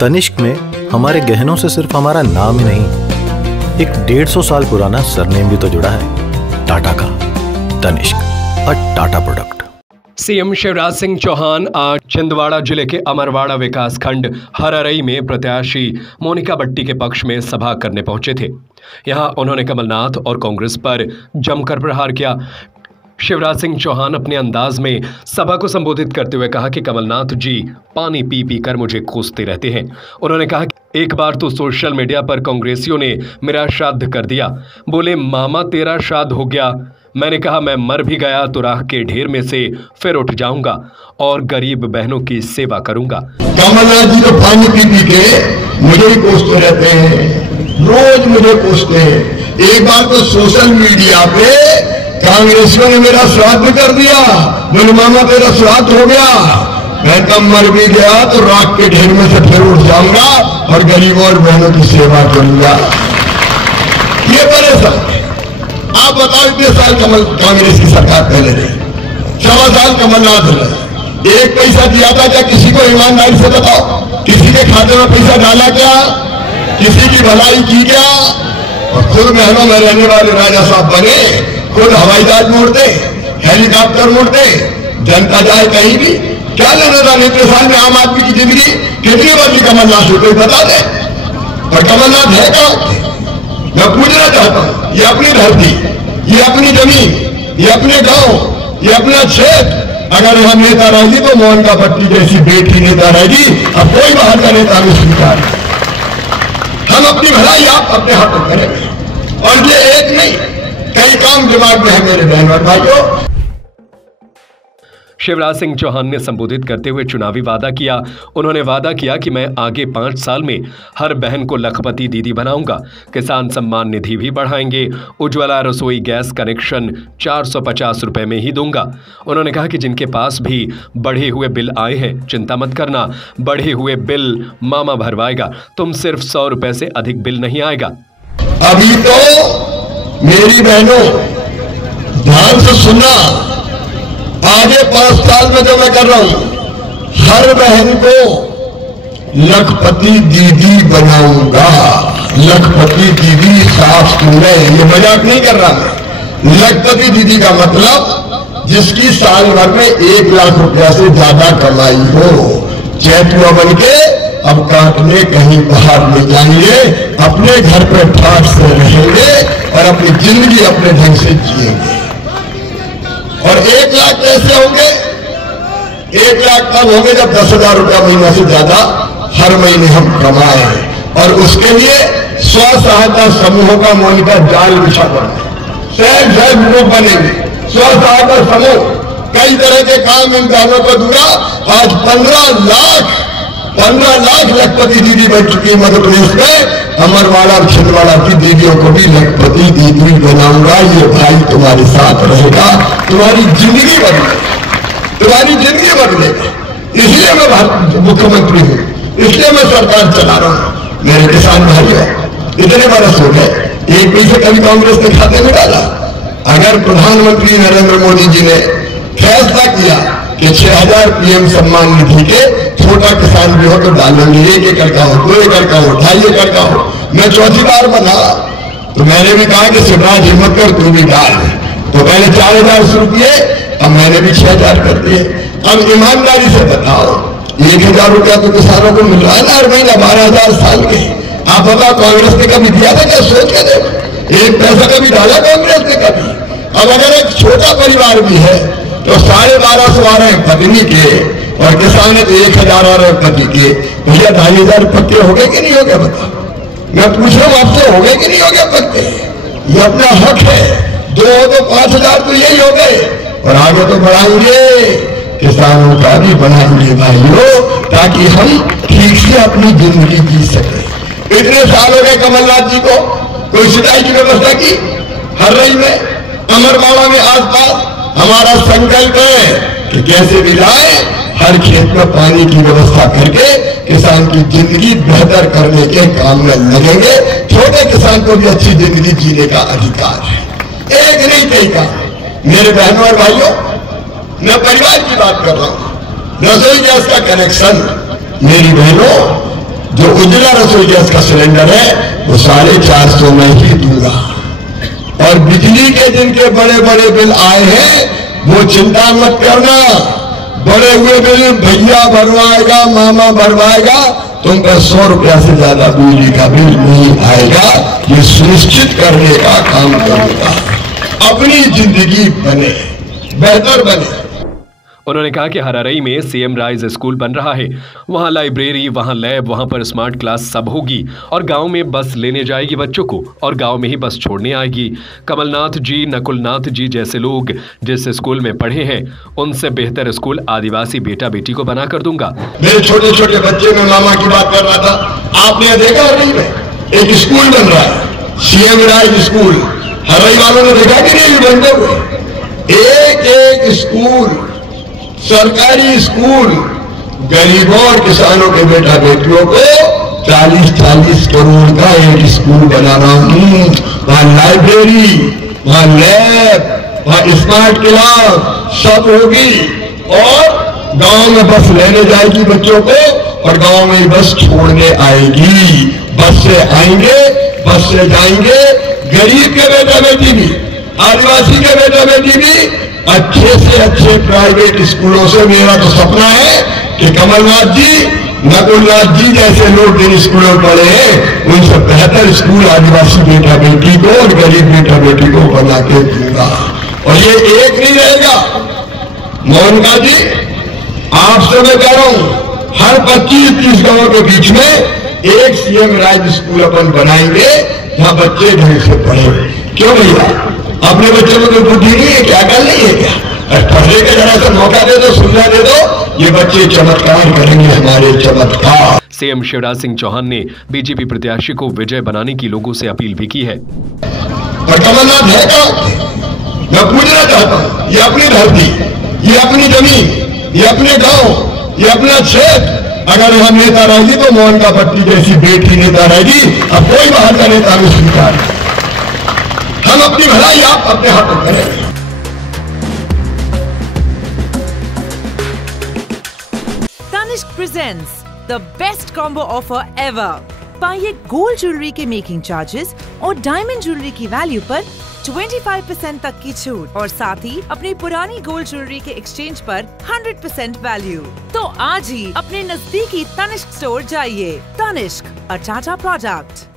तनिष्क में हमारे गहनों से सिर्फ हमारा नाम ही नहीं, एक 150 साल पुराना सरनेम भी तो जुड़ा है, टाटा का। तनिष्क, अ टाटा प्रोडक्ट। सीएम शिवराज सिंह चौहान आज छिंदवाड़ा जिले के अमरवाड़ा विकासखंड हररई में प्रत्याशी मोनिका बट्टी के पक्ष में सभा करने पहुंचे थे। यहां उन्होंने कमलनाथ और कांग्रेस पर जमकर प्रहार किया। शिवराज सिंह चौहान अपने अंदाज में सभा को संबोधित करते हुए कहा कि कमलनाथ जी पानी पी पी कर मुझे कोसते रहते हैं। उन्होंने कहा कि एक बार तो सोशल मीडिया पर कांग्रेसियों ने मेरा श्राद्ध कर दिया, बोले मामा तेरा श्राद्ध हो गया। मैंने कहा मैं मर भी गया तो राख के ढेर में से फिर उठ जाऊंगा और गरीब बहनों की सेवा करूंगा। कमलनाथ जी तो पानी पी पी के मुझे ही कोसते रहते हैं, रोज मुझे कोसते हैं। एक बार तो सोशल मीडिया पे कांग्रेसियों ने मेरा श्राद्ध कर दिया, बोले मामा तेरा श्राद्ध हो गया। मैं कब मर भी गया तो राख के ढेर में से फिर उठ जाऊंगा और गरीबों और बहनों की सेवा करूंगा। ये परेशान। आप बताओ इतने साल कांग्रेस की सरकार पहले रही, 4 साल कमलनाथ रहे, एक पैसा दिया था क्या किसी को? ईमानदारी से बताओ, किसी के खाते में पैसा डाला क्या? किसी की भलाई की क्या? और खुद महलों में रहने वाले राजा साहब बने, खुद हवाई जहाज मोड़ते, हेलीकॉप्टर मोड़ते, जनता जाए कहीं भी। क्या लेना था? इतने साल में आम आदमी की जिंदगी कितनी बदली कमलनाथ को? कोई बता दे। और कमलनाथ है कहां? मैं पूछना चाहता हूं, ये अपनी धरती, ये अपनी जमीन, ये अपने गांव, ये अपना क्षेत्र, अगर यहाँ नेता रहेगी तो मोनिका बट्टी जैसी बेटी नेता रहेगी। अब कोई बाहर का नेता नहीं स्वीकार। हम अपनी भलाई आप अपने हाथों करेंगे। और ये एक नहीं, कई काम दिमाग में है मेरे बहन और भाइयों। शिवराज सिंह चौहान ने संबोधित करते हुए चुनावी वादा किया। उन्होंने वादा किया कि मैं आगे 5 साल में हर बहन को लखपति दीदी बनाऊंगा, किसान सम्मान निधि भी बढ़ाएंगे, उज्ज्वला रसोई गैस कनेक्शन 450 रुपए में ही दूंगा। उन्होंने कहा कि जिनके पास भी बढ़े हुए बिल आए हैं चिंता मत करना, बढ़े हुए बिल मामा भरवाएगा, तुम सिर्फ 100 रुपए से अधिक बिल नहीं आएगा। अभी तो मेरी बहनों ध्यान से सुनना, आगे 5 साल में जो मैं कर रहा हूं, हर बहन को लखपति दीदी बनाऊंगा। लखपति दीदी साफ सुनने, ये मजाक नहीं कर रहा मैं। लखपति दीदी का मतलब जिसकी साल भर में 1 लाख रुपया से ज्यादा कमाई हो, चैतुआ बन के अब काटने कहीं बाहर ले जाएंगे, अपने घर पर ठाठ से रहेंगे और अपनी जिंदगी अपने ढंग से जिएंगे। और 1 लाख कैसे होंगे? 1 लाख तब होंगे जब 10,000 रुपया महीना से ज्यादा हर महीने हम कमाए। और उसके लिए स्व सहायता समूहों का मोनिका जाल बिछा पड़े, सेल्फ ग्रुप बनेंगे, स्व सहायता समूह, कई तरह के काम इन बहनों को दूंगा। आज 15 लाख लखपति दीदी बन चुकी है मध्य प्रदेश में। अमरवाड़ा और छिंदवाड़ा की दीदियों को भी लखपति दीदी बनाऊंगा। ये भाई तुम्हारे साथ रहेगा, तुम्हारी जिंदगी बदलेगा, तुम्हारी जिंदगी बदलेगा। इसलिए मैं मुख्यमंत्री हूं, इसलिए मैं सरकार चला रहा हूं। मेरे किसान भाइयों, इतने बरस हो गए, एक पैसे कभी कांग्रेस के खाते में डाला? अगर प्रधानमंत्री नरेंद्र मोदी जी ने फैसला किया कि 6,000 पीएम सम्मान निधि के छोटा किसान भी हो तो डालेंगे, 1 एकड़ का हो, 2 एकड़ का हो, 2.5 एकड़ का हो। मैं चौथी बार बना तो मैंने भी कहा कि शिवराज हिम्मत कर तू भी डाल। तो मैंने 4,000 शुरू किए, अब मैंने भी 6,000 कर दिए। अब ईमानदारी से बताओ, 1,000 रुपया तो किसानों को मिल रहा है ना हर महीना, 12,000 साल के। आप बताओ कांग्रेस ने कभी दिया था क्या? सोच के देखो, 1 पैसा कभी डाला कांग्रेस ने कभी? अब अगर एक छोटा परिवार भी है तो 1250 आ रहे हैं पत्नी के और किसान है तो 1,000 आ रहे हैं पति के। भैया 2,500 पत्ते हो गए कि नहीं हो गए? बताओ, मैं पूछ रहा हूं आपसे, हो गए कि नहीं हो गए पत्ते? ये अपना हक है। 2 तो 5,000 तो यही हो गए और आगे तो बढ़ाएंगे, किसानों का भी बढ़ाएंगे भाइयों, ताकि हम ठीक से अपनी जिंदगी जी सके। इतने साल हो गए कमलनाथ जी को, कोई सिंचाई की व्यवस्था की? हररई में, अमरवाड़ा में, आसपास हमारा संकल्प है कि कैसे भी लाए, हर खेत में पानी की व्यवस्था करके किसान की जिंदगी बेहतर करने के काम में लगेंगे। छोटे किसान को भी अच्छी जिंदगी जीने का अधिकार है। एक नहीं कई काम। मेरे बहनों और भाइयों, मैं परिवार की बात कर रहा हूं। रसोई गैस का कनेक्शन मेरी बहनों जो उजला रसोई गैस का सिलेंडर है वो 450 में ही दूंगा। और बिजली के जिनके बड़े बड़े बिल आए हैं वो चिंता मत करना, बड़े हुए बिल भैया भरवाएगा, मामा भरवाएगा, तुम पर 100 रुपया से ज्यादा बिजली का बिल नहीं आएगा। ये सुनिश्चित करने का काम करूंगा अपनी जिंदगी बने, बेहतर बने। उन्होंने कहा कि हरारई में सीएम राइज स्कूल बन रहा है, वहां लाइब्रेरी, वहां लैब, वहां पर स्मार्ट क्लास सब होगी और गांव में बस लेने जाएगी बच्चों को और गांव में ही बस छोड़ने आएगी। कमलनाथ जी, नकुलनाथ जी जैसे लोग जिस स्कूल में पढ़े हैं उनसे बेहतर स्कूल आदिवासी बेटा बेटी को बना कर दूंगा। मेरे छोटे छोटे बच्चे में मामा की बात कर रहा था, आपने देखा हरई में एक स्कूल बन रहा है, सीएम राइज स्कूल। हरई वालों ने देखा कि नहीं बनते हुए एक एक स्कूल, सरकारी स्कूल, गरीबों और किसानों के बेटा बेटियों को 40-40 करोड़ का एक स्कूल बना रहा हूं। वहां लाइब्रेरी, वहां लैब, वहां स्मार्ट क्लास सब होगी और गांव में बस लेने जाएगी बच्चों को और गांव में बस छोड़ने आएगी। बस से आएंगे, बस से जाएंगे, गरीब के बेटा बेटी भी, आदिवासी के बेटा बेटी भी अच्छे से अच्छे प्राइवेट स्कूलों से। मेरा तो सपना है कि कमलनाथ जी, नकुलनाथ जी जैसे लोग जिन स्कूलों में पढ़े हैं उनसे बेहतर स्कूल आदिवासी बेटा बेटी को और गरीब बेटा बेटी को बना के दूंगा। और ये एक नहीं रहेगा मोहनका जी, आपसे मैं कह रहा हूं हर 25-30 गांवों के बीच में एक सीएम राइज स्कूल अपन बनाएंगे जहां बच्चे ढंग से पढ़े। क्यों भैया, अपने बच्चों को बुद्धि नहीं है क्या, अकल नहीं है क्या? पढ़ने का जरा सा मौका दे दो, सुविधा दे दो, ये बच्चे चमत्कार करेंगे, हमारे चमत्कार। सीएम शिवराज सिंह चौहान ने बीजेपी प्रत्याशी को विजय बनाने की लोगों से अपील भी की है। और कमलनाथ है क्या? मैं पूछना चाहता हूं, ये अपनी धरती, ये अपनी जमीन, ये अपने गांव, ये अपना क्षेत्र, अगर यहां नेता रहेगी तो मोहन का पट्टी जैसी बेटी नेता रहेगी। अब कोई बाहर का नेता नहीं स्वीकार। हम अपनी भलाई आप अपने हाथों करें। Tanishq presents the best combo offer ever. पाइए गोल्ड ज्वेलरी के मेकिंग चार्जेस और डायमंड ज्वेलरी की वैल्यू पर 25% तक की छूट और साथ ही अपनी पुरानी गोल्ड ज्वेलरी के एक्सचेंज पर 100% वैल्यू। तो आज ही अपने नजदीकी तनिष्क स्टोर जाइए। तनिष्क, अ टाटा प्रोडक्ट।